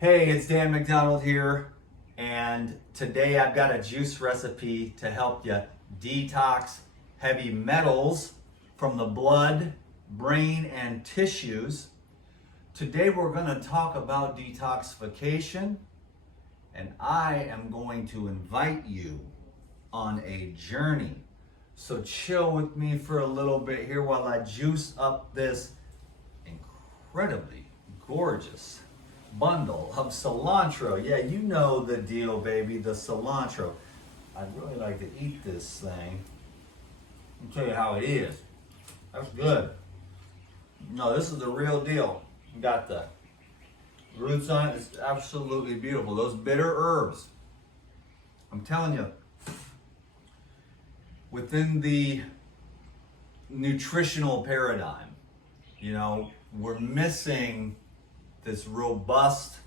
Hey, it's Dan McDonald here, and today I've got a juice recipe to help you detox heavy metals from the blood, brain, and tissues. Today we're going to talk about detoxification, and I am going to invite you on a journey. So chill with me for a little bit here while I juice up this incredibly gorgeous bundle of cilantro. Yeah, you know the deal, baby, the cilantro. I'd really like to eat this thing. I'll tell you how it is. That's good. No, this is the real deal. You got the roots on it. It's absolutely beautiful. Those bitter herbs. I'm telling you, within the nutritional paradigm, we're missing this robust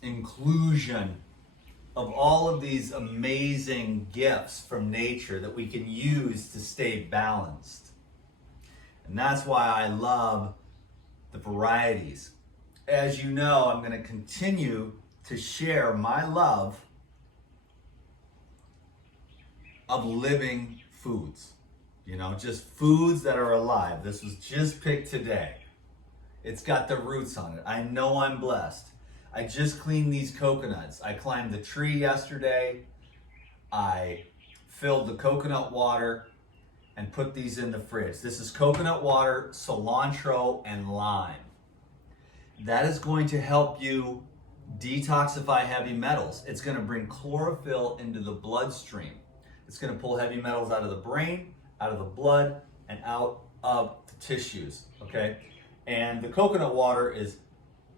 inclusion of all of these amazing gifts from nature that we can use to stay balanced. And that's why I love the varieties. As you know, I'm going to continue to share my love of living foods. Just foods that are alive. This was just picked today. It's got the roots on it. I know I'm blessed. I just cleaned these coconuts. I climbed the tree yesterday. I filled the coconut water and put these in the fridge. This is coconut water, cilantro, and lime. That is going to help you detoxify heavy metals. It's going to bring chlorophyll into the bloodstream. It's going to pull heavy metals out of the brain, out of the blood, and out of the tissues, okay? And the coconut water is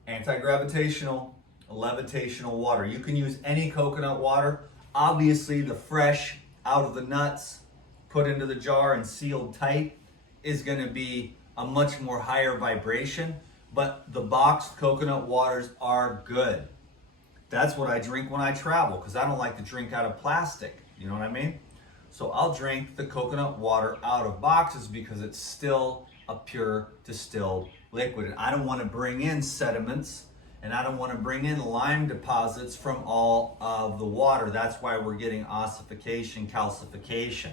anti-gravitational, levitational water. You can use any coconut water. Obviously, the fresh, out of the nuts, put into the jar and sealed tight is going to be a much more higher vibration, but the boxed coconut waters are good. That's what I drink when I travel because I don't like to drink out of plastic. You know what I mean? So I'll drink the coconut water out of boxes because it's still a pure distilled liquid. And I don't want to bring in sediments and I don't want to bring in lime deposits from all of the water. That's why we're getting ossification, calcification.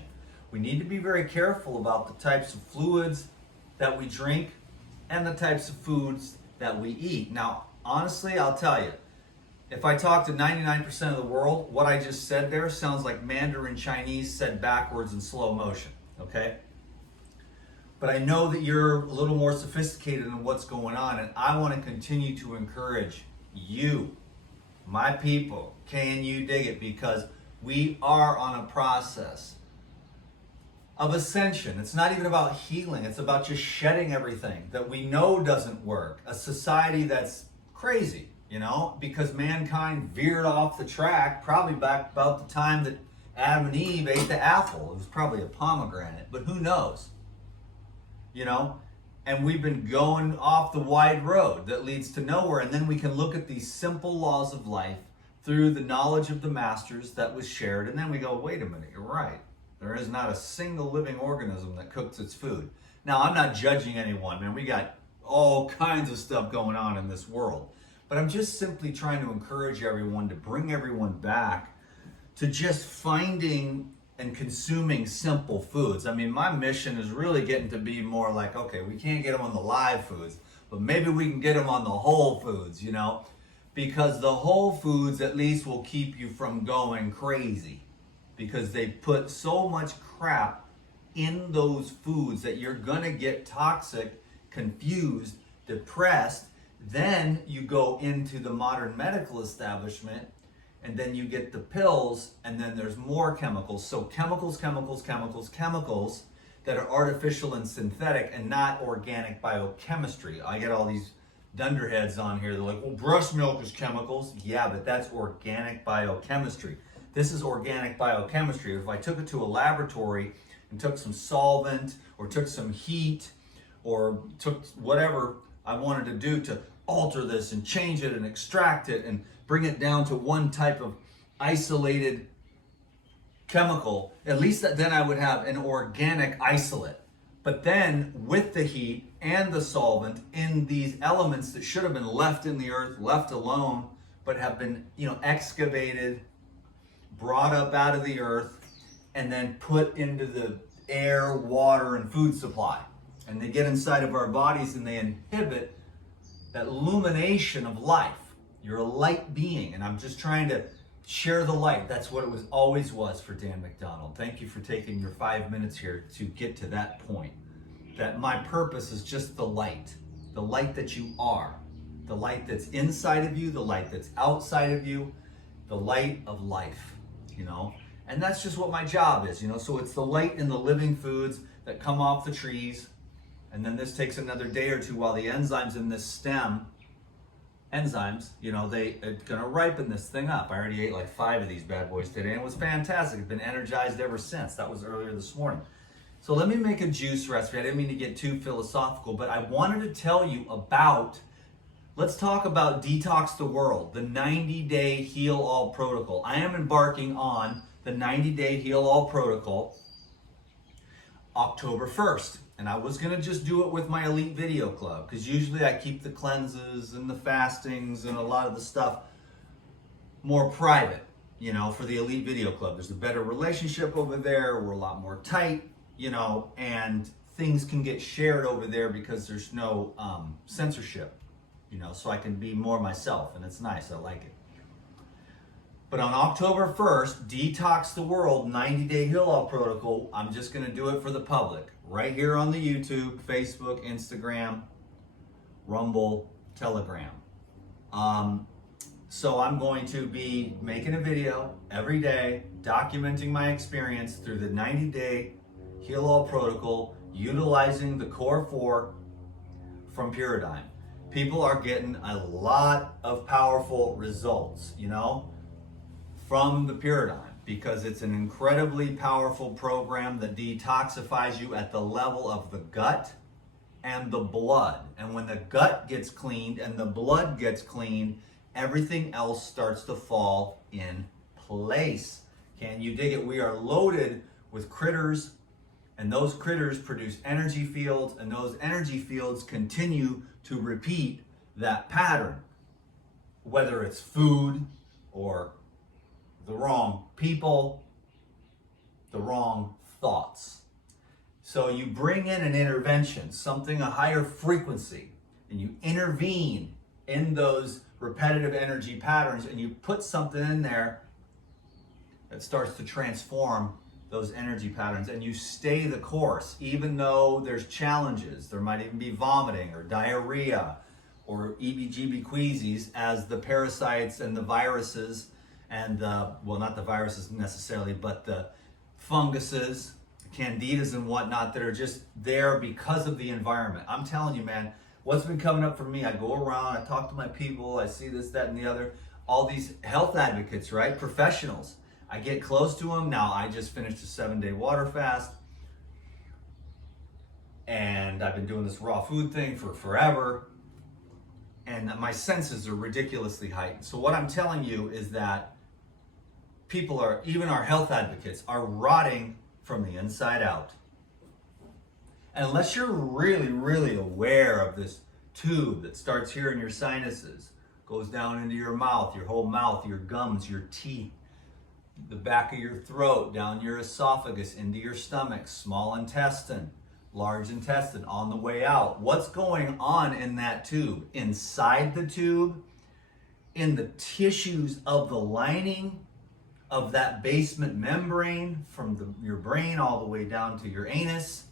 We need to be very careful about the types of fluids that we drink and the types of foods that we eat. Now, honestly, I'll tell you, if I talk to 99% of the world, what I just said there sounds like Mandarin Chinese said backwards in slow motion, okay? But I know that you're a little more sophisticated in what's going on, and I want to continue to encourage you, my people, can you dig it? Because we are on a process of ascension. It's not even about healing. It's about just shedding everything that we know doesn't work. A society that's crazy. Because mankind veered off the track probably back about the time that Adam and Eve ate the apple. It was probably a pomegranate, but who knows? And we've been going off the wide road that leads to nowhere. And then we can look at these simple laws of life through the knowledge of the masters that was shared. And then we go, wait a minute, you're right. There is not a single living organism that cooks its food. Now, I'm not judging anyone, man. We got all kinds of stuff going on in this world. But I'm just simply trying to encourage everyone to bring everyone back to just finding and consuming simple foods. I mean, my mission is really getting to be more like, okay, we can't get them on the live foods, but maybe we can get them on the whole foods, because the whole foods at least will keep you from going crazy because they put so much crap in those foods that you're gonna get toxic, confused, depressed. Then you go into the modern medical establishment and then you get the pills and then there's more chemicals. So chemicals that are artificial and synthetic and not organic biochemistry. I get all these dunderheads on here. They're like, well, breast milk is chemicals. Yeah, but that's organic biochemistry. This is organic biochemistry. If I took it to a laboratory and took some solvent or took some heat or took whatever I wanted to do to alter this and change it and extract it and bring it down to one type of isolated chemical, at least then I would have an organic isolate. But then with the heat and the solvent in these elements that should have been left in the earth, left alone, but have been, excavated, brought up out of the earth, and then put into the air, water, and food supply. And they get inside of our bodies and they inhibit that illumination of life. You're a light being, and I'm just trying to share the light. That's what it always was for Dan McDonald. Thank you for taking your 5 minutes here to get to that point. That my purpose is just the light that you are, the light that's inside of you, the light that's outside of you, the light of life, And that's just what my job is, So it's the light in the living foods that come off the trees. And then this takes another day or two while the enzymes in this stem, they are gonna ripen this thing up. I already ate like 5 of these bad boys today and it was fantastic. It's been energized ever since. That was earlier this morning. So let me make a juice recipe. I didn't mean to get too philosophical, but I wanted to tell you about, let's talk about Detox the World, the 90-day Heal All protocol. I am embarking on the 90-day Heal All protocol October 1st. And I was going to just do it with my Elite Video Club, because usually I keep the cleanses and the fastings and a lot of the stuff more private, for the Elite Video Club. There's a better relationship over there. We're a lot more tight, and things can get shared over there because there's no censorship, so I can be more myself, and it's nice. I like it. But on October 1st, Detox the World 90-day Heal All protocol, I'm just going to do it for the public. Right here on the YouTube, Facebook, Instagram, Rumble, Telegram. So I'm going to be making a video every day, documenting my experience through the 90-day Heal All protocol, utilizing the Core 4 from Pyridine. People are getting a lot of powerful results, from the Pyridine, because it's an incredibly powerful program that detoxifies you at the level of the gut and the blood. And when the gut gets cleaned and the blood gets cleaned, everything else starts to fall in place. Can you dig it? We are loaded with critters, and those critters produce energy fields, and those energy fields continue to repeat that pattern, whether it's food or the wrong people, the wrong thoughts. So you bring in an intervention, something a higher frequency, and you intervene in those repetitive energy patterns, and you put something in there that starts to transform those energy patterns, and you stay the course, even though there's challenges. There might even be vomiting or diarrhea or EBGB queasies as the parasites and the viruses and not the viruses necessarily, but the funguses, candidas and whatnot that are just there because of the environment. I'm telling you, man, what's been coming up for me, I go around, I talk to my people, I see this, that, and the other, all these health advocates, right? Professionals. I get close to them. Now, I just finished a 7-day water fast, and I've been doing this raw food thing for forever, and my senses are ridiculously heightened. So what I'm telling you is that people are, even our health advocates, are rotting from the inside out. And unless you're really, really aware of this tube that starts here in your sinuses, goes down into your mouth, your gums, your teeth, the back of your throat, down your esophagus, into your stomach, small intestine, large intestine, on the way out. What's going on in that tube? Inside the tube, in the tissues of the lining of that basement membrane from your brain all the way down to your anus.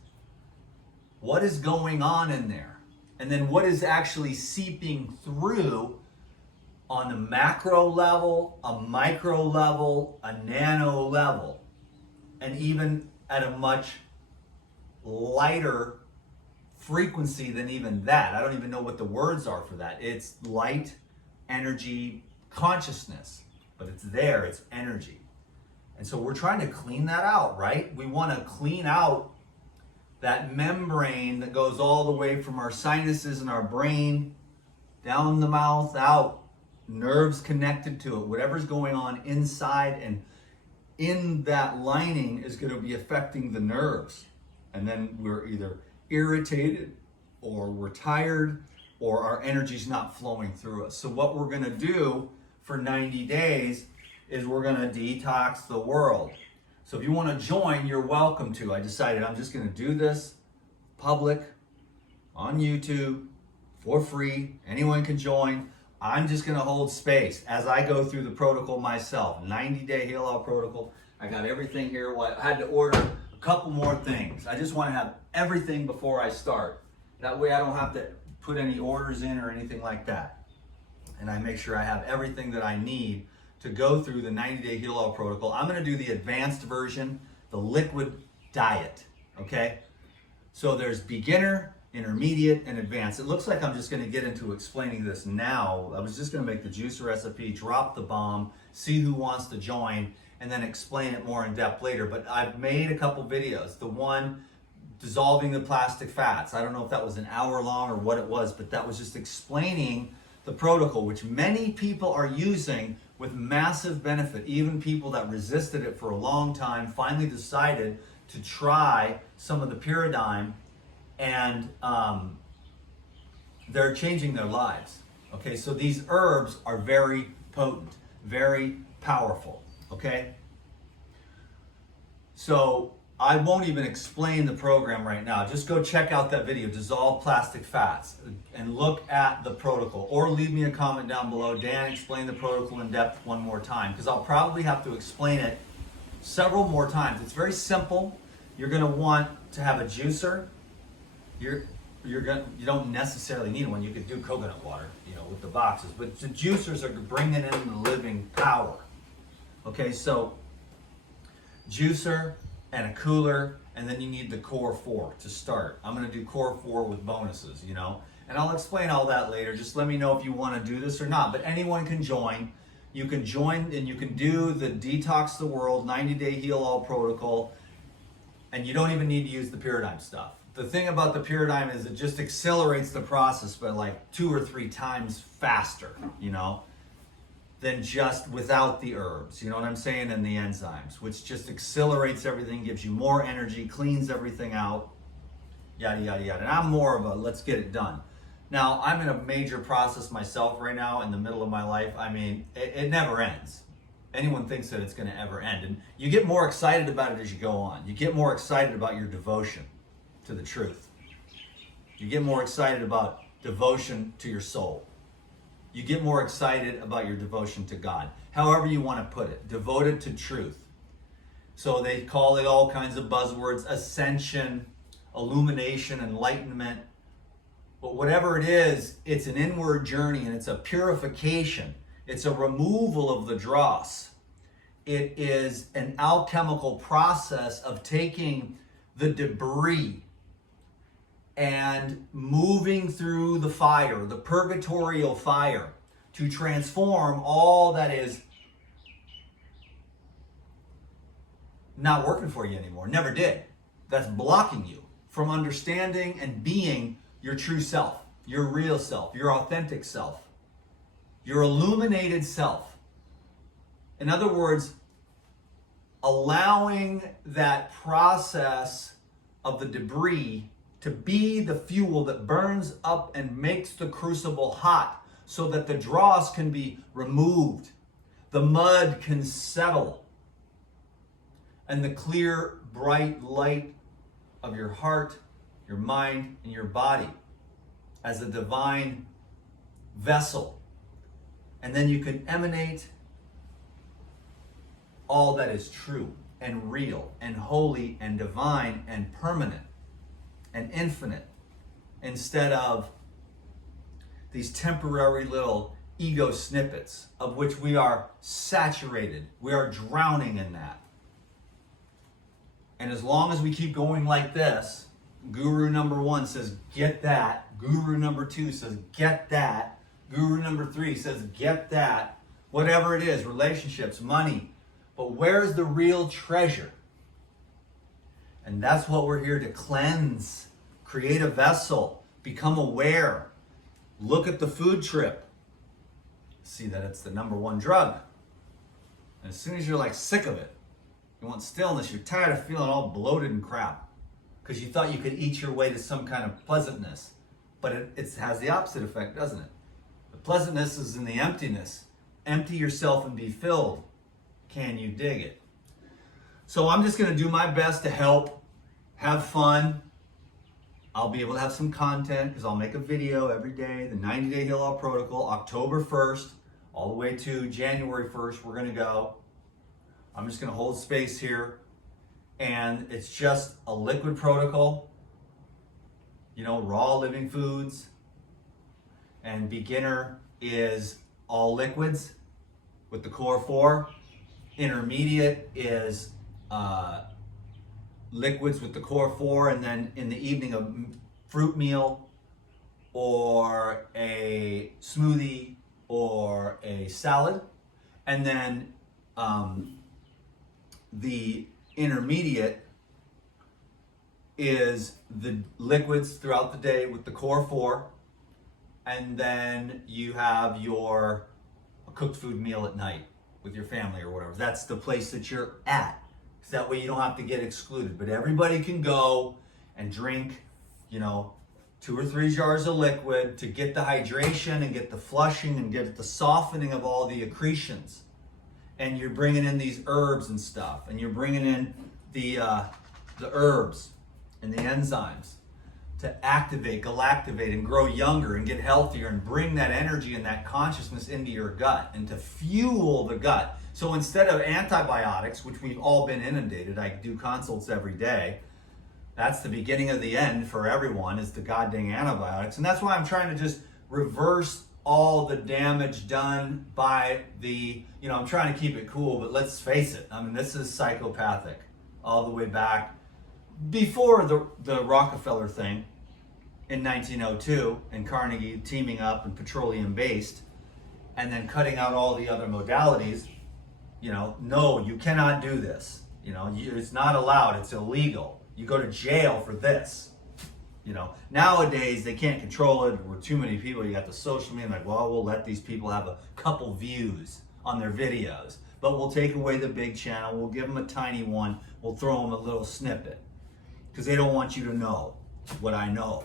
What is going on in there? And then what is actually seeping through on a macro level, a micro level, a nano level, and even at a much lighter frequency than even that. I don't even know what the words are for that. It's light, energy, consciousness, but it's there, it's energy. And so we're trying to clean that out, right? We want to clean out that membrane that goes all the way from our sinuses and our brain, down the mouth, out, nerves connected to it, whatever's going on inside and in that lining is going to be affecting the nerves. And then we're either irritated or we're tired or our energy's not flowing through us. So what we're gonna do for 90 days is we're gonna detox the world. So if you wanna join, you're welcome to. I decided I'm just gonna do this public on YouTube for free. Anyone can join. I'm just gonna hold space as I go through the protocol myself. 90-day heal all protocol. I got everything here. Well, I had to order a couple more things. I just wanna have everything before I start. That way I don't have to put any orders in or anything like that. And I make sure I have everything that I need to go through the 90-day heal all protocol. I'm gonna do the advanced version, the liquid diet, okay? So there's beginner, intermediate, and advanced. It looks like I'm just gonna get into explaining this now. I was just gonna make the juice recipe, drop the bomb, see who wants to join, and then explain it more in depth later. But I've made a couple videos. The one dissolving the plastic fats. I don't know if that was an hour long or what it was, but that was just explaining the protocol, which many people are using with massive benefit. Even people that resisted it for a long time finally decided to try some of the Pyridine, and they're changing their lives. Okay, so these herbs are very potent, very powerful. Okay, so I won't even explain the program right now. Just go check out that video, Dissolve Plastic Fats, and look at the protocol. Or leave me a comment down below. Dan, explain the protocol in depth one more time, because I'll probably have to explain it several more times. It's very simple. You're gonna want to have a juicer. You don't necessarily need one. You could do coconut water, with the boxes. But the juicers are bringing in the living power. Okay, so juicer and a cooler, and then you need the core 4 to start. I'm gonna do core 4 with bonuses, and I'll explain all that later. Just let me know if you wanna do this or not, but anyone can join. You can join and you can do the Detox the World 90-day heal all protocol, and you don't even need to use the Pyridine stuff. The thing about the Pyridine is it just accelerates the process by like 2 or 3 times faster, than just without the herbs, you know what I'm saying, and the enzymes, which just accelerates everything, gives you more energy, cleans everything out, yada, yada, yada. And I'm more of a let's get it done. Now, I'm in a major process myself right now in the middle of my life. I mean, it never ends. Anyone thinks that it's gonna ever end. And you get more excited about it as you go on. You get more excited about your devotion to the truth. You get more excited about devotion to your soul. You get more excited about your devotion to God. However you want to put it, devoted to truth. So they call it all kinds of buzzwords, ascension, illumination, enlightenment. But whatever it is, it's an inward journey and it's a purification. It's a removal of the dross. It is an alchemical process of taking the debris and moving through the fire, the purgatorial fire, to transform all that is not working for you anymore, never did. That's blocking you from understanding and being your true self, your real self, your authentic self, your illuminated self. In other words, allowing that process of the debris to be the fuel that burns up and makes the crucible hot so that the dross can be removed, the mud can settle, and the clear, bright light of your heart, your mind, and your body as a divine vessel. And then you can emanate all that is true and real and holy and divine and permanent and infinite, instead of these temporary little ego snippets of which we are saturated. We are drowning in that. And as long as we keep going like this, guru number 1 says, get that. Guru number 2 says, get that. Guru number 3 says, get that. Whatever it is, relationships, money. But where's the real treasure? And that's what we're here to cleanse. Create a vessel. Become aware. Look at the food trip. See that it's the number 1 drug. And as soon as you're like sick of it, you want stillness, you're tired of feeling all bloated and crap. because you thought you could eat your way to some kind of pleasantness. But it has the opposite effect, doesn't it? The pleasantness is in the emptiness. Empty yourself and be filled. Can you dig it? So I'm just going to do my best to help, have fun. I'll be able to have some content because I'll make a video every day. The 90-day Heal All Protocol, October 1st, all the way to January 1st, we're going to go. I'm just going to hold space here. And it's just a liquid protocol. You know, raw living foods. And beginner is all liquids with the core 4. Intermediate is liquids with the core 4, and then in the evening a fruit meal or a smoothie or a salad. And then the intermediate is the liquids throughout the day with the core 4, and then you have your cooked food meal at night with your family or whatever. That's the place that you're at. So that way you don't have to get excluded. But everybody can go and drink, 2 or 3 jars of liquid to get the hydration and get the flushing and get the softening of all the accretions. And you're bringing in these herbs and stuff, and you're bringing in the herbs and the enzymes to activate, galactivate, and grow younger and get healthier and bring that energy and that consciousness into your gut and to fuel the gut. So instead of antibiotics, which we've all been inundated, I do consults every day. That's the beginning of the end for everyone, is the goddamn antibiotics. And that's why I'm trying to just reverse all the damage done by the, I'm trying to keep it cool, but let's face it. I mean, this is psychopathic all the way back before the Rockefeller thing in 1902 and Carnegie teaming up and petroleum based and then cutting out all the other modalities. No, you cannot do this. It's not allowed. It's illegal. You go to jail for this. Nowadays they can't control it. We're too many people. You got the social media, like, well, we'll let these people have a couple views on their videos, but we'll take away the big channel. We'll give them a tiny one. We'll throw them a little snippet because they don't want you to know what I know.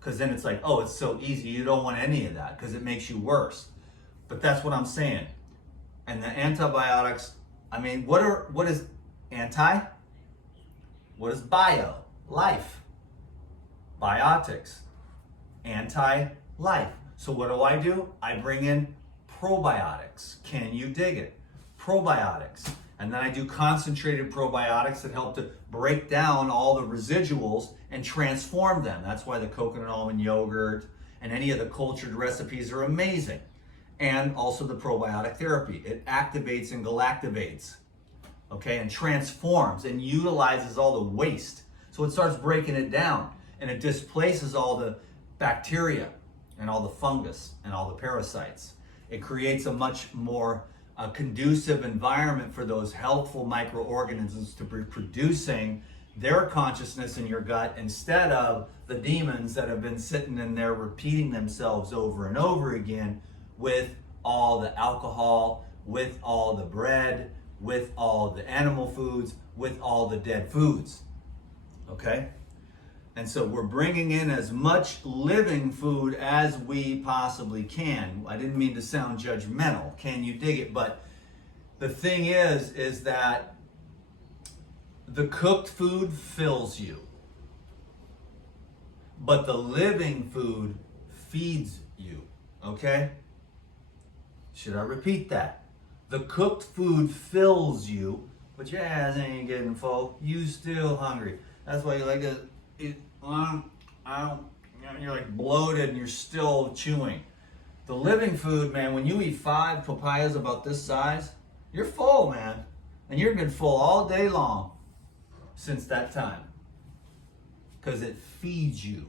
Because then it's like, oh, it's so easy. You don't want any of that because it makes you worse. But that's what I'm saying. And the antibiotics, I mean, what is anti? What is bio? Life. Biotics. Anti-life. So what do? I bring in probiotics. Can you dig it? Probiotics. And then I do concentrated probiotics that help to break down all the residuals and transform them. That's why the coconut almond yogurt and any of the cultured recipes are amazing. And also the probiotic therapy. It activates and galactivates, okay, and transforms and utilizes all the waste. So it starts breaking it down and it displaces all the bacteria and all the fungus and all the parasites. It creates a much more conducive environment for those helpful microorganisms to be producing their consciousness in your gut instead of the demons that have been sitting in there repeating themselves over and over again with all the alcohol, with all the bread, with all the animal foods, with all the dead foods. Okay? And so we're bringing in as much living food as we possibly can. I didn't mean to sound judgmental. Can you dig it? But the thing is that the cooked food fills you. But the living food feeds you. Okay? Should I repeat that? The cooked food fills you, but your ass ain't getting full. You still hungry. That's why you like to eat. You're like bloated and you're still chewing. The living food, man, when you eat 5 papayas about this size, you're full, man. And you've been full all day long since that time. Because it feeds you.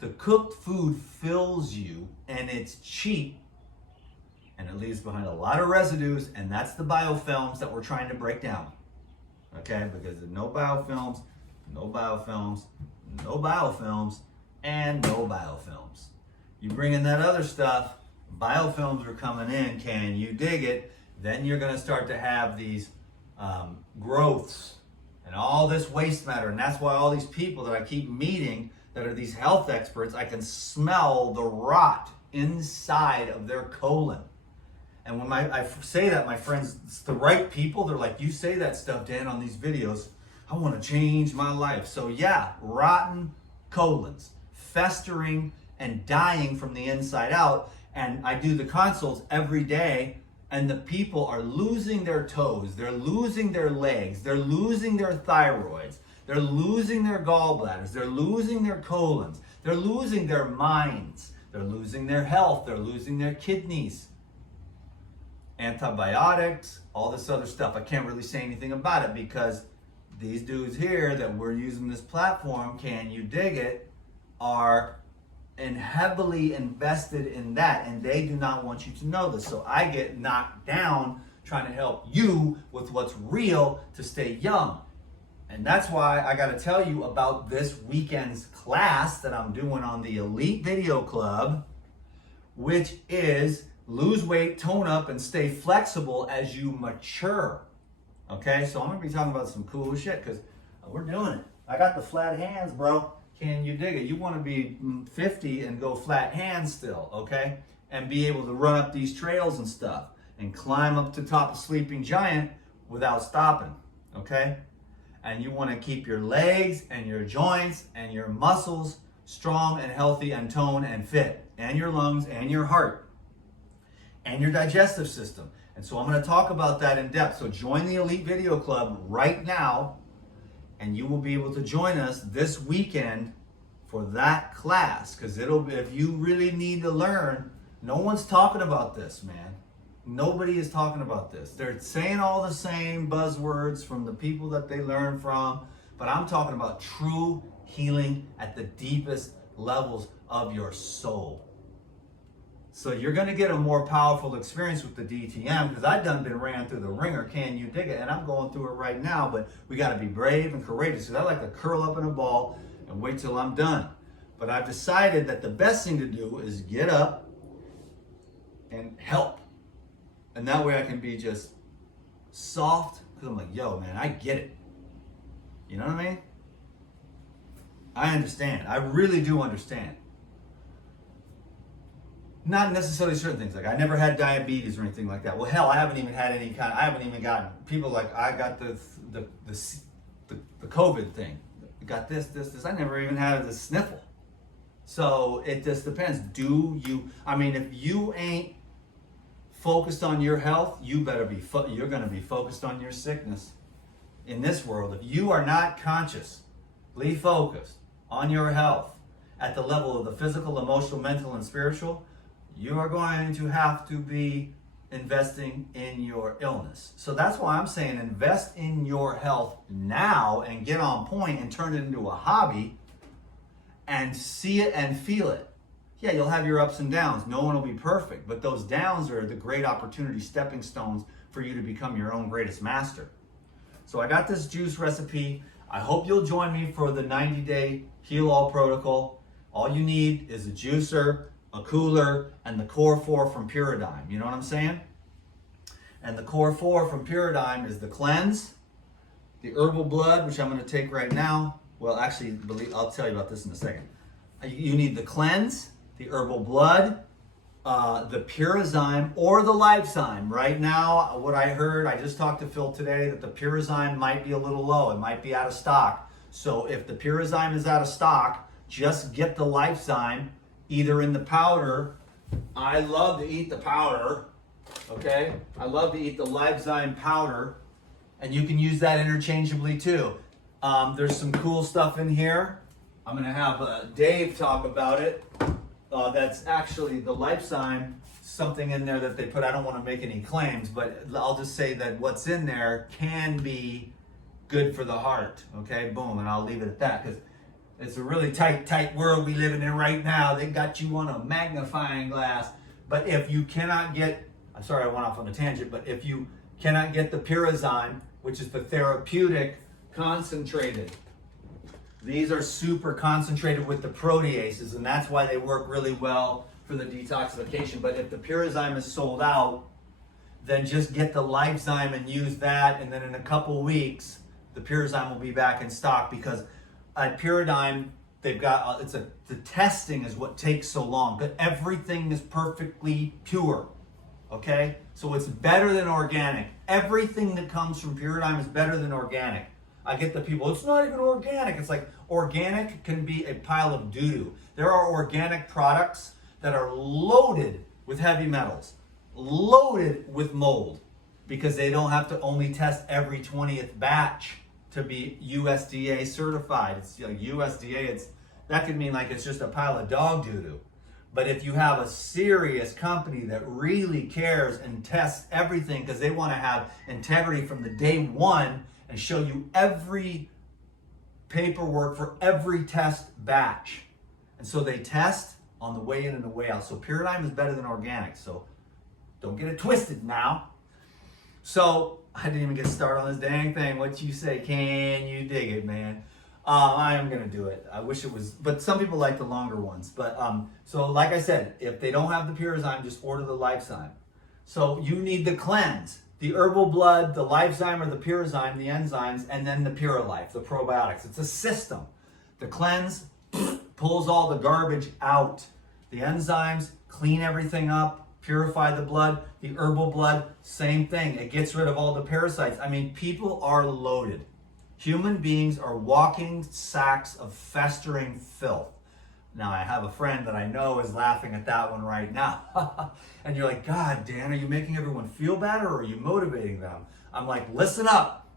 The cooked food fills you and it's cheap. And it leaves behind a lot of residues, and that's the biofilms that we're trying to break down. Okay? Because no biofilms, no biofilms, no biofilms, and no biofilms. You bring in that other stuff, biofilms are coming in, can you dig it? Then you're going to start to have these growths and all this waste matter. And that's why all these people that I keep meeting that are these health experts, I can smell the rot inside of their colon. And when I say that, my friends, it's the right people. They're like, you say that stuff, Dan, on these videos. I want to change my life. So yeah, rotten colons, festering and dying from the inside out. And I do the consults every day, and the people are losing their toes, they're losing their legs, they're losing their thyroids, they're losing their gallbladders, they're losing their colons, they're losing their minds, they're losing their health, they're losing their kidneys, antibiotics, all this other stuff. I can't really say anything about it because these dudes here that we're using this platform, Can You Dig It, are and heavily invested in that, and they do not want you to know this. So I get knocked down trying to help you with what's real to stay young. And that's why I got to tell you about this weekend's class that I'm doing on the Elite Video Club, which is lose weight, tone up, and stay flexible as you mature. Okay, so I'm gonna be talking about some cool shit because we're doing it. I got the flat hands, bro. Can you dig it? You want to be 50 and go flat hands still, okay? And be able to run up these trails and stuff and climb up to top of Sleeping Giant without stopping, okay? And you want to keep your legs and your joints and your muscles strong and healthy and toned and fit, and your lungs and your heart and your digestive system. And so I'm going to talk about that in depth. So join the Elite Video Club right now, and you will be able to join us this weekend for that class, because it'll be, if you really need to learn, no one's talking about this, man. Nobody is talking about this. They're saying all the same buzzwords from the people that they learn from, but I'm talking about true healing at the deepest levels of your soul. So you're going to get a more powerful experience with the DTM, because I've been ran through the ringer, Can You Dig It? And I'm going through it right now, but we got to be brave and courageous, because I like to curl up in a ball and wait till I'm done. But I've decided that the best thing to do is get up and help. And that way I can be just soft, because I'm like, yo, man, I get it. You know what I mean? I understand. I really do understand. Not necessarily certain things. Like I never had diabetes or anything like that. Well, hell, I haven't even had any kind. I haven't even gotten people like I got the COVID thing. Got this. I never even had a sniffle. So it just depends. Do you? I mean, if you ain't focused on your health, you better be. You're going to be focused on your sickness in this world. If you are not consciously focused on your health at the level of the physical, emotional, mental, and spiritual, you are going to have to be investing in your illness. So that's why I'm saying invest in your health now and get on point and turn it into a hobby and see it and feel it. Yeah, you'll have your ups and downs. No one will be perfect, but those downs are the great opportunity stepping stones for you to become your own greatest master. So I got this juice recipe. I hope you'll join me for the 90-day Heal All protocol. All you need is a juicer, a cooler, and the Core 4 from Pyridime. You know what I'm saying? And the Core 4 from Pyridime is the cleanse, the herbal blood, which I'm going to take right now. Well, actually, I'll tell you about this in a second. You need the cleanse, the herbal blood, the Pyrizyme, or the Lifezyme. Right now, what I heard, I just talked to Phil today, that the Pyrizyme might be a little low. It might be out of stock. So if the Pyrizyme is out of stock, just get the Lifezyme, either in the powder. I love to eat the powder, okay? I love to eat the Lifezyme powder, and you can use that interchangeably too. There's some cool stuff in here. I'm gonna have Dave talk about it. That's actually the Lifezyme, something in there that they put. I don't want to make any claims, but I'll just say that what's in there can be good for the heart, okay? Boom, and I'll leave it at that, because it's a really tight world we living in right now. They got you on a magnifying glass. But if you cannot get, I'm sorry I went off on a tangent, but if you cannot get the Pyrizyme, which is the therapeutic concentrated, these are super concentrated with the proteases, and that's why they work really well for the detoxification. But if the Pyrizyme is sold out, then just get the Lifezyme and use that, and then in a couple weeks, the Purizyme will be back in stock because at Purizyme, they've got, the testing is what takes so long, but everything is perfectly pure, okay? So it's better than organic. Everything that comes from Purizyme is better than organic. I get the people, it's not even organic. It's like, organic can be a pile of doo-doo. There are organic products that are loaded with heavy metals, loaded with mold, because they don't have to only test every 20th batch to be USDA certified. It's, you know, USDA, that could mean like it's just a pile of dog doo-doo. But if you have a serious company that really cares and tests everything because they want to have integrity from the day one and show you every paperwork for every test batch. And so they test on the way in and the way out. So Purizyme is better than organic. So don't get it twisted now. So I didn't even get started on this dang thing. What you say? Can you dig it, man? I am gonna do it. I wish it was, but some people like the longer ones. But so like I said, if they don't have the Purizyme, just order the Lifezyme. So you need the cleanse, the herbal blood, the Lifezyme or the Purizyme, the enzymes, and then the Purilife, the probiotics. It's a system. The cleanse pulls all the garbage out. The enzymes clean everything up, purify the blood. The herbal blood, same thing. It gets rid of all the parasites. I mean, people are loaded. Human beings are walking sacks of festering filth. Now, I have a friend that I know is laughing at that one right now. And you're like, God, Dan, are you making everyone feel better or are you motivating them? I'm like, listen up.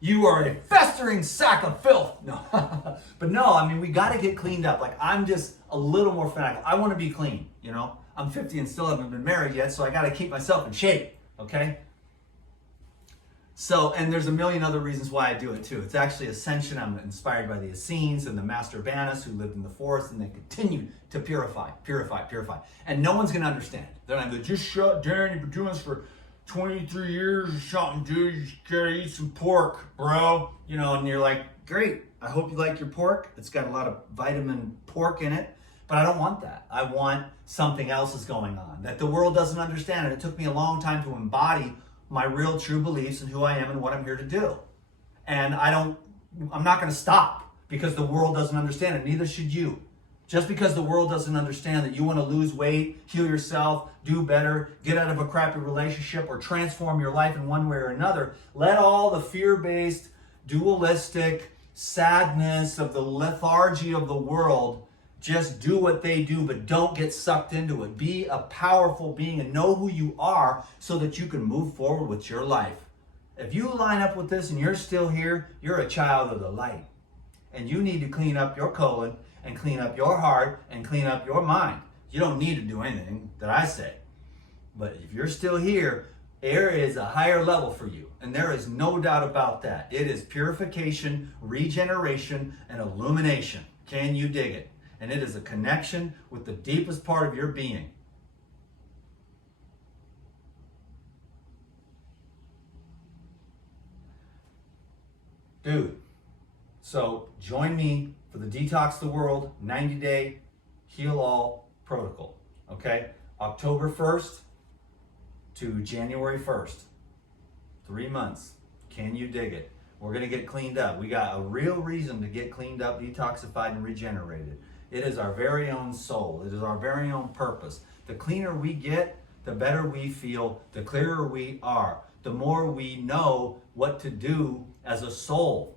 You are a festering sack of filth. No, but no, I mean, we got to get cleaned up. Like, I'm just a little more fanatical. I want to be clean, you know? I'm 50 and still haven't been married yet, so I got to keep myself in shape, okay? So, and there's a million other reasons why I do it too. It's actually ascension. I'm inspired by the Essenes and the Master Banus who lived in the forest and they continued to purify. And no one's going to understand. They're not going to just shut down. You've been doing this for 23 years or something, dude. You just got to eat some pork, bro. You know, and you're like, great. I hope you like your pork. It's got a lot of vitamin pork in it. But I don't want that. I want something else is going on that the world doesn't understand. And it took me a long time to embody my real true beliefs and who I am and what I'm here to do. And I'm not going to stop because the world doesn't understand it. Neither should you. Just because the world doesn't understand that you want to lose weight, heal yourself, do better, get out of a crappy relationship, or transform your life in one way or another, let all the fear-based, dualistic sadness of the lethargy of the world just do what they do, but don't get sucked into it. Be a powerful being and know who you are so that you can move forward with your life. If you line up with this and you're still here, you're a child of the light. And you need to clean up your colon and clean up your heart and clean up your mind. You don't need to do anything that I say. But if you're still here, there is a higher level for you. And there is no doubt about that. It is purification, regeneration, and illumination. Can you dig it? And it is a connection with the deepest part of your being. Dude, so join me for the Detox the World 90-day Heal All protocol, okay? October 1st to January 1st, 3 months. Can you dig it? We're going to get cleaned up. We got a real reason to get cleaned up, detoxified, and regenerated. It is our very own soul. It is our very own purpose. The cleaner we get, the better we feel, the clearer we are, the more we know what to do as a soul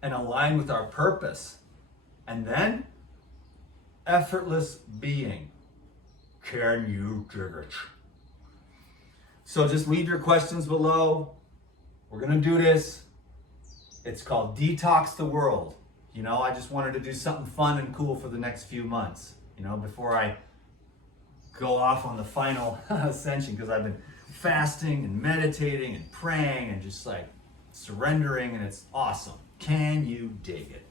and align with our purpose. And then, effortless being. Can you dig it? So just leave your questions below. We're going to do this. It's called Detox the World. You know, I just wanted to do something fun and cool for the next few months, you know, before I go off on the final ascension, because I've been fasting and meditating and praying and just like surrendering, and it's awesome. Can you dig it?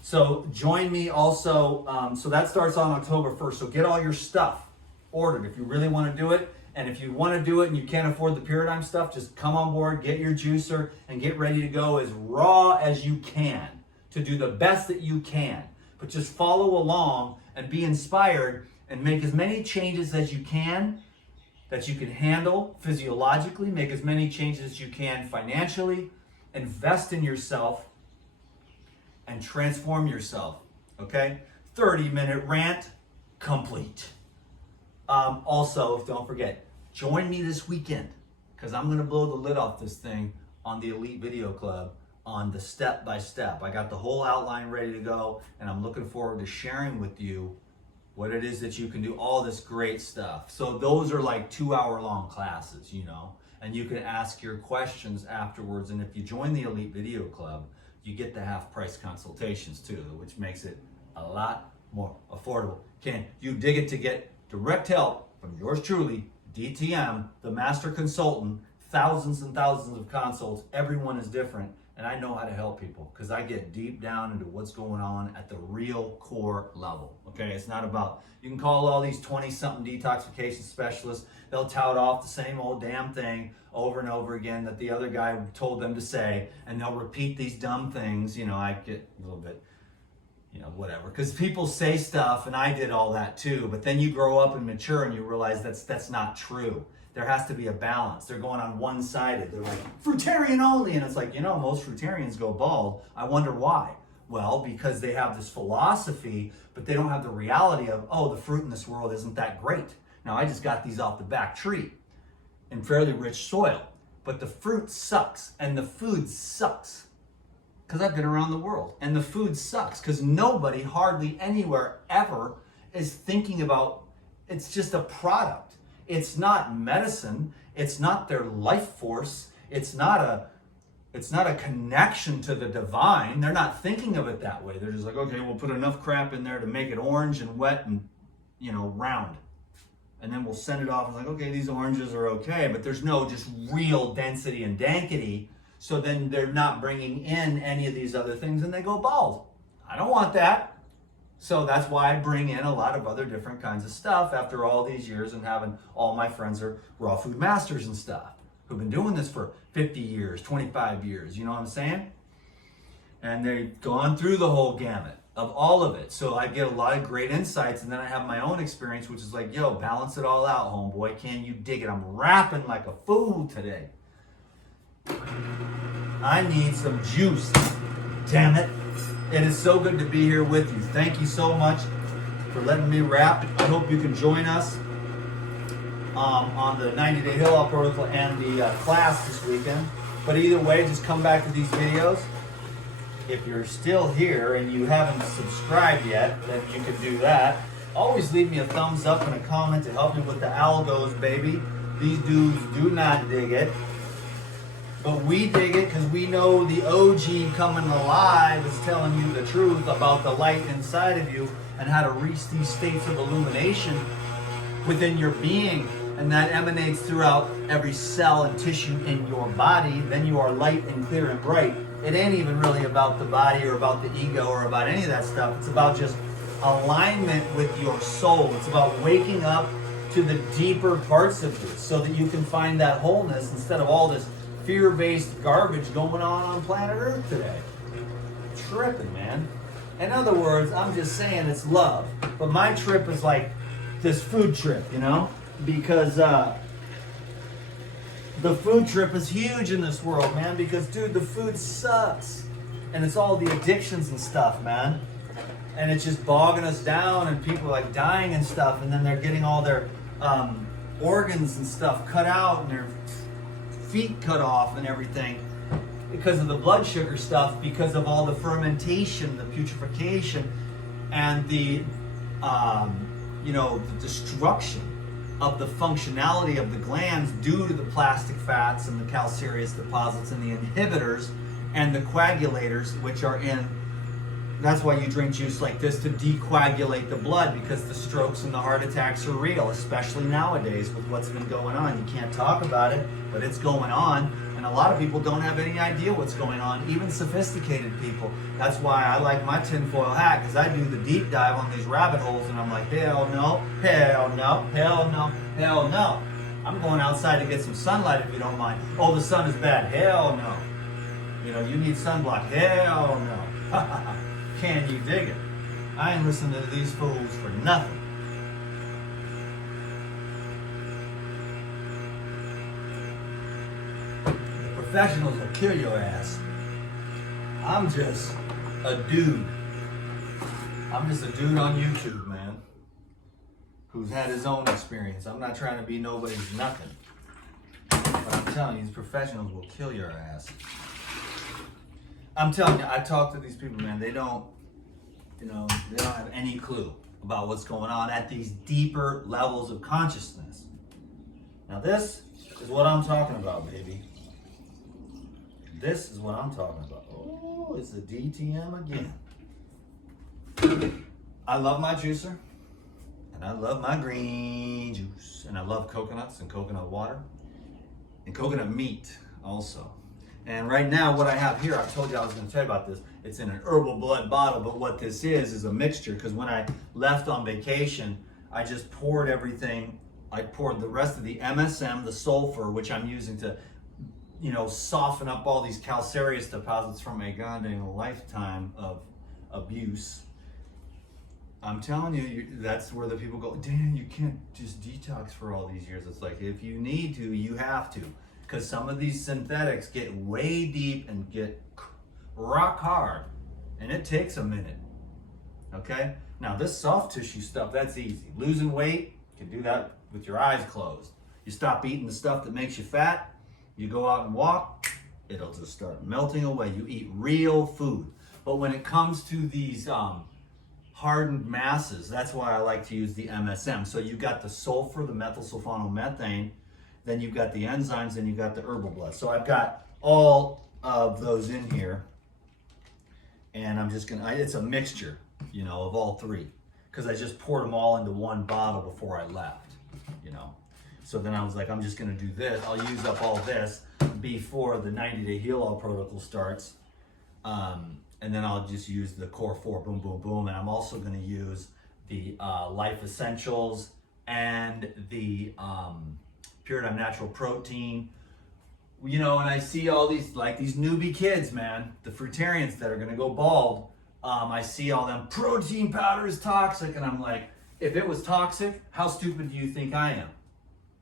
So join me also. So that starts on October 1st. So get all your stuff ordered if you really want to do it. And if you want to do it and you can't afford the Purizyme stuff, just come on board, get your juicer, and get ready to go as raw as you can to do the best that you can. But just follow along and be inspired and make as many changes as you can that you can handle physiologically, make as many changes as you can financially, invest in yourself, and transform yourself. Okay? 30-minute rant complete. Also, don't forget, join me this weekend, because I'm going to blow the lid off this thing on the Elite Video Club on the step-by-step. I got the whole outline ready to go, and I'm looking forward to sharing with you what it is that you can do, all this great stuff. So those are like 2-hour-long classes, you know, and you can ask your questions afterwards. And if you join the Elite Video Club, you get the half-price consultations too, which makes it a lot more affordable. Can you dig it to get direct help from yours truly, DTM, the master consultant, thousands and thousands of consults. Everyone is different, and I know how to help people because I get deep down into what's going on at the real core level. Okay, it's not about, you can call all these 20-something detoxification specialists, they'll tout off the same old damn thing over and over again that the other guy told them to say, and they'll repeat these dumb things. You know, I get a little bit, you know, whatever, because people say stuff, and I did all that too, but then you grow up and mature and you realize that's not true. There has to be a balance. They're going on one-sided. They're like, fruitarian only, and it's like, you know, most fruitarians go bald. I wonder why. Well, because they have this philosophy, but they don't have the reality of, oh, the fruit in this world isn't that great. Now, I just got these off the back tree in fairly rich soil, but the fruit sucks, and the food sucks. Because I've been around the world, and the food sucks because nobody, hardly anywhere ever, is thinking about, it's just a product. It's not medicine. It's not their life force. It's not a connection to the divine. They're not thinking of it that way. They're just like, okay, we'll put enough crap in there to make it orange and wet and, you know, round. And then we'll send it off. It's like, okay, these oranges are okay, but there's no just real density and dankity. So then they're not bringing in any of these other things, and they go bald. I don't want that. So that's why I bring in a lot of other different kinds of stuff after all these years, and having all my friends are raw food masters and stuff who've been doing this for 50 years, 25 years, you know what I'm saying? And they've gone through the whole gamut of all of it. So I get a lot of great insights, and then I have my own experience, which is like, yo, balance it all out, homeboy. Can you dig it? I'm rapping like a fool today. I need some juice, damn it. It is so good to be here with you. Thank you so much for letting me rap. I hope you can join us on the 90-Day Heal-Out Protocol and the class this weekend. But either way, just come back to these videos. If you're still here and you haven't subscribed yet, then you can do that. Always leave me a thumbs up and a comment to help me with the algos, baby. These dudes do not dig it. But we dig it because we know the OG coming alive is telling you the truth about the light inside of you and how to reach these states of illumination within your being. And that emanates throughout every cell and tissue in your body. Then you are light and clear and bright. It ain't even really about the body or about the ego or about any of that stuff. It's about just alignment with your soul. It's about waking up to the deeper parts of you so that you can find that wholeness instead of all this fear-based garbage going on planet Earth today. Tripping, man. In other words, I'm just saying it's love. But my trip is like this food trip, you know? Because the food trip is huge in this world, man. Because, dude, the food sucks. And it's all the addictions and stuff, man. And it's just bogging us down, and people are like dying and stuff. And then they're getting all their organs and stuff cut out, and their feet cut off and everything because of the blood sugar stuff, because of all the fermentation, the putrefaction, and the the destruction of the functionality of the glands due to the plastic fats and the calcareous deposits and the inhibitors and the coagulators, which are in. That's why you drink juice like this, to decoagulate the blood, because the strokes and the heart attacks are real, especially nowadays with what's been going on. You can't talk about it, but it's going on, and a lot of people don't have any idea what's going on, even sophisticated people. That's why I like my tinfoil hat, because I do the deep dive on these rabbit holes, and I'm like, hell no, hell no, hell no, hell no. I'm going outside to get some sunlight if you don't mind. Oh, the sun is bad. Hell no. You know, you need sunblock. Hell no. Can you dig it? I ain't listening to these fools for nothing. The professionals will kill your ass. I'm just a dude. I'm just a dude on YouTube, man, who's had his own experience. I'm not trying to be nobody's nothing. But I'm telling you, these professionals will kill your ass. I'm telling you, I talk to these people, man, they don't have any clue about what's going on at these deeper levels of consciousness. Now this is what I'm talking about, baby. This is what I'm talking about. Oh, it's the DTM again. I love my juicer, and I love my green juice, and I love coconuts and coconut water, and coconut meat also. And right now, what I have here, I told you I was going to tell you about this. It's in an herbal blood bottle, but what this is a mixture, because when I left on vacation, I just poured everything. I poured the rest of the MSM, the sulfur, which I'm using to, soften up all these calcareous deposits from a goddamn lifetime of abuse. I'm telling you, that's where the people go, Dan, you can't just detox for all these years. It's like, if you need to, you have to. Because some of these synthetics get way deep and get rock hard. And it takes a minute. Okay? Now, this soft tissue stuff, that's easy. Losing weight, you can do that with your eyes closed. You stop eating the stuff that makes you fat, you go out and walk, it'll just start melting away. You eat real food. But when it comes to these hardened masses, that's why I like to use the MSM. So you got the sulfur, the methylsulfonomethane, then you've got the enzymes, and you've got the herbal blood. So I've got all of those in here, and I'm just gonna, it's a mixture, of all three, because I just poured them all into one bottle before I left, So then I was like, I'm just gonna do this. I'll use up all this before the 90-day heal all protocol starts. And then I'll just use the core 4, boom, boom, boom. And I'm also gonna use the Life Essentials and the Paradigm Natural Protein. And I see all these, like these newbie kids, man, the fruitarians that are gonna go bald. I see all them protein powder is toxic, and I'm like, if it was toxic, how stupid do you think I am?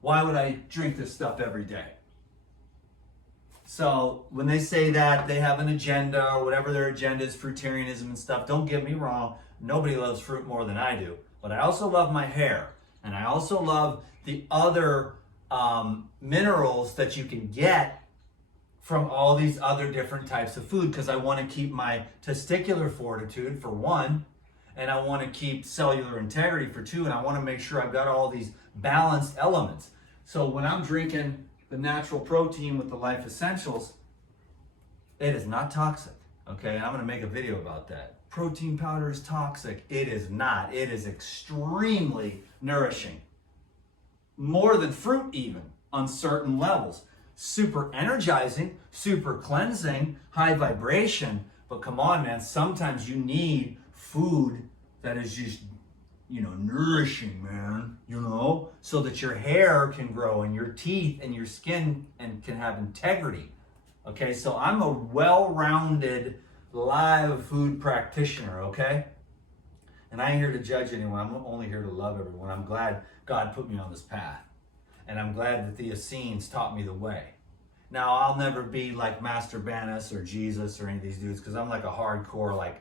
Why would I drink this stuff every day? So when they say that they have an agenda or whatever their agenda is, fruitarianism and stuff, don't get me wrong, nobody loves fruit more than I do. But I also love my hair, and I also love the other minerals that you can get from all these other different types of food, because I want to keep my testicular fortitude for one, and I want to keep cellular integrity for two, and I want to make sure I've got all these balanced elements. So when I'm drinking the natural protein with the Life Essentials, it is not toxic, okay? And I'm gonna make a video about that. Protein powder is toxic. It is not. It is extremely nourishing. More than fruit even, on certain levels. Super energizing, super cleansing, high vibration. But come on, man, sometimes you need food that is just, nourishing, man, so that your hair can grow and your teeth and your skin and can have integrity. Okay, so I'm a well-rounded live food practitioner, okay? And I ain't here to judge anyone. I'm only here to love everyone. I'm glad God put me on this path. And I'm glad that the Essenes taught me the way. Now, I'll never be like Master Banus or Jesus or any of these dudes, because I'm like a hardcore,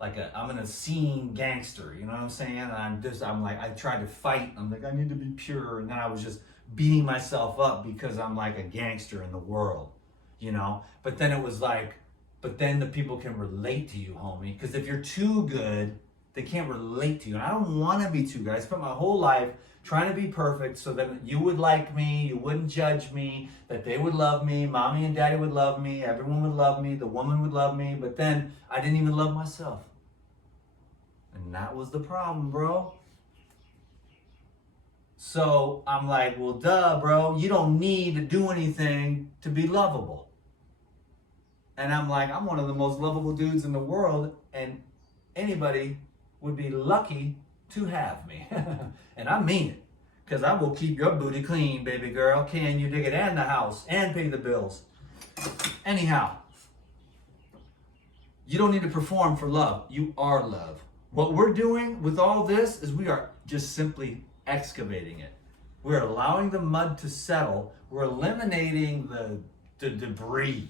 I'm an Essene gangster, you know what I'm saying? And I'm like, I tried to fight. I'm like, I need to be pure. And then I was just beating myself up because I'm like a gangster in the world, But then it was like, but then the people can relate to you, homie. Because if you're too good, they can't relate to you. And I don't want to be too good. I spent my whole life trying to be perfect so that you would like me, you wouldn't judge me, that they would love me, mommy and daddy would love me, everyone would love me, the woman would love me, but then I didn't even love myself. And that was the problem, bro. So I'm like, well, duh, bro, you don't need to do anything to be lovable. And I'm like, I'm one of the most lovable dudes in the world, and anybody would be lucky to have me. And I mean it, because I will keep your booty clean, baby girl. Can you dig it? And the house, and pay the bills. Anyhow, you don't need to perform for love. You are love. What we're doing with all this is we are just simply excavating it. We're allowing the mud to settle. We're eliminating the debris,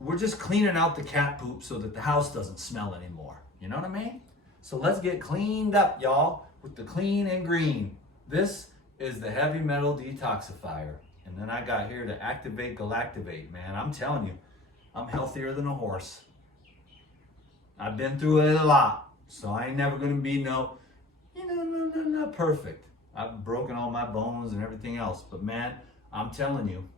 we're just cleaning out the cat poop so that the house doesn't smell anymore. You know what I mean? So let's get cleaned up, y'all, with the clean and green. This is the heavy metal detoxifier. And then I got here to activate galactivate, man. I'm telling you, I'm healthier than a horse. I've been through it a lot. So I ain't never gonna be no perfect. I've broken all my bones and everything else. But man, I'm telling you,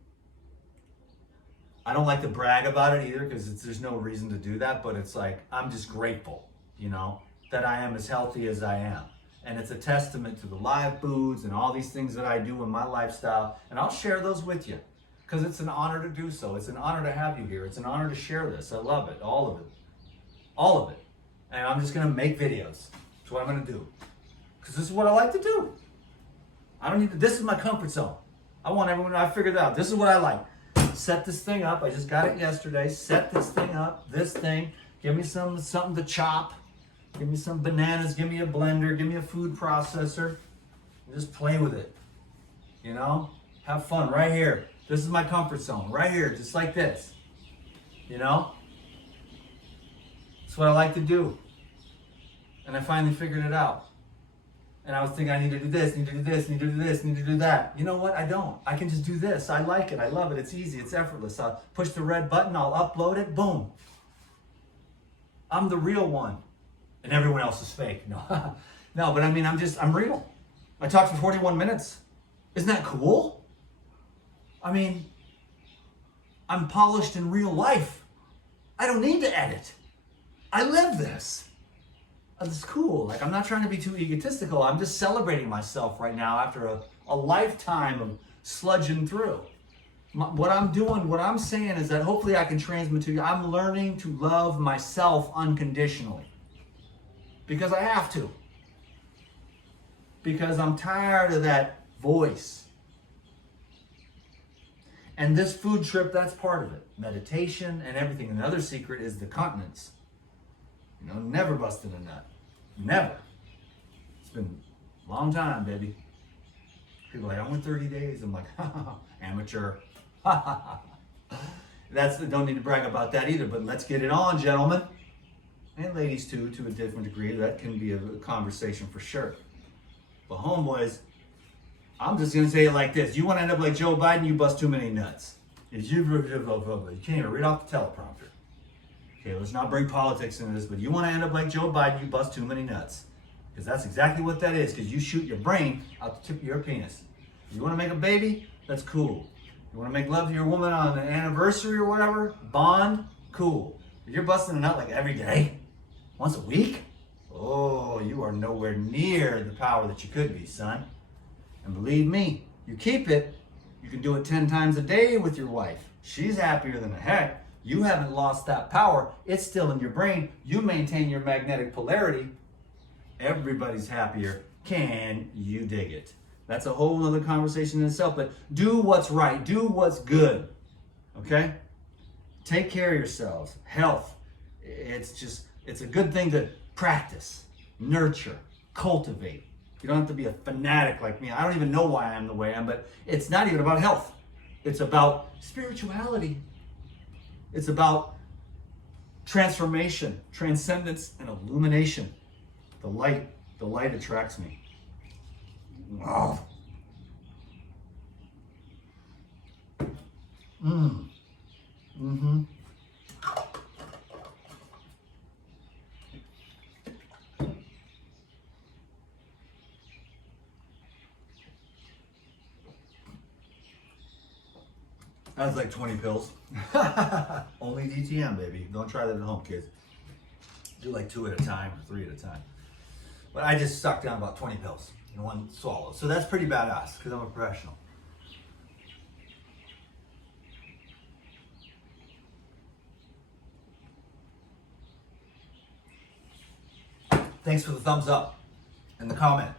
I don't like to brag about it either because there's no reason to do that, but it's like, I'm just grateful, that I am as healthy as I am. And it's a testament to the live foods and all these things that I do in my lifestyle. And I'll share those with you because it's an honor to do so. It's an honor to have you here. It's an honor to share this. I love it, all of it. All of it. And I'm just gonna make videos. That's what I'm gonna do. Because this is what I like to do. I don't need to, this is my comfort zone. I want everyone, I figured it out. This is what I like. Set this thing up. I just got it yesterday. Set this thing up, this thing. Give me something to chop. Give me some bananas. Give me a blender. Give me a food processor. Just play with it. Have fun right here. This is my comfort zone right here, just like this. That's what I like to do. And I finally figured it out. And I was thinking I need to do this, need to do this, need to do this, need to do that. You know what? I don't. I can just do this. I like it. I love it. It's easy. It's effortless. I'll push the red button. I'll upload it. Boom. I'm the real one. And everyone else is fake. No, no, but I mean, I'm real. I talked for 41 minutes. Isn't that cool? I mean, I'm polished in real life. I don't need to edit. I live this. It's cool. Like, I'm not trying to be too egotistical. I'm just celebrating myself right now after a lifetime of sludging through. What I'm saying is that hopefully I can transmit to you. I'm learning to love myself unconditionally. Because I have to. Because I'm tired of that voice. And this food trip, that's part of it. Meditation and everything. Another secret is the continence. Never busting a nut. Never. It's been a long time, baby. People are like, I went 30 days. I'm like, amateur. Don't need to brag about that either, but let's get it on, gentlemen. And ladies too, to a different degree. That can be a conversation for sure. But homeboys, I'm just going to say it like this. You want to end up like Joe Biden, you bust too many nuts. You can't even read off the teleprompter. Okay, let's not bring politics into this, but you want to end up like Joe Biden, you bust too many nuts. Because that's exactly what that is, because you shoot your brain out the tip of your penis. You want to make a baby? That's cool. You want to make love to your woman on an anniversary or whatever? Bond? Cool. If you're busting a nut like every day, once a week? Oh, you are nowhere near the power that you could be, son. And believe me, you keep it, you can do it 10 times a day with your wife. She's happier than the heck. You haven't lost that power. It's still in your brain. You maintain your magnetic polarity. Everybody's happier. Can you dig it? That's a whole other conversation in itself, but do what's right. Do what's good. Okay? Take care of yourselves. Health. It's a good thing to practice, nurture, cultivate. You don't have to be a fanatic like me. I don't even know why I'm the way I am, but it's not even about health. It's about spirituality. It's about transformation, transcendence, and illumination. The light attracts me. Wow. Mm-hmm. That's like 20 pills. Only DTM, baby. Don't try that at home, kids. Do like 2 at a time or 3 at a time. But I just sucked down about 20 pills in one swallow. So that's pretty badass because I'm a professional. Thanks for the thumbs up and the comment.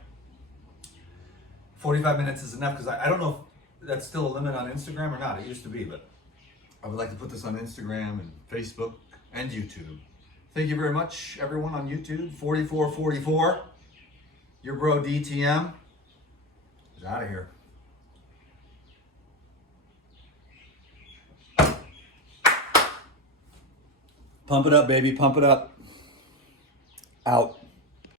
45 minutes is enough because I don't know if that's still a limit on Instagram or not. It used to be, but I would like to put this on Instagram and Facebook and YouTube. Thank you very much, everyone on YouTube. 4444. Your bro DTM is out of here. Pump it up, baby. Pump it up. Out.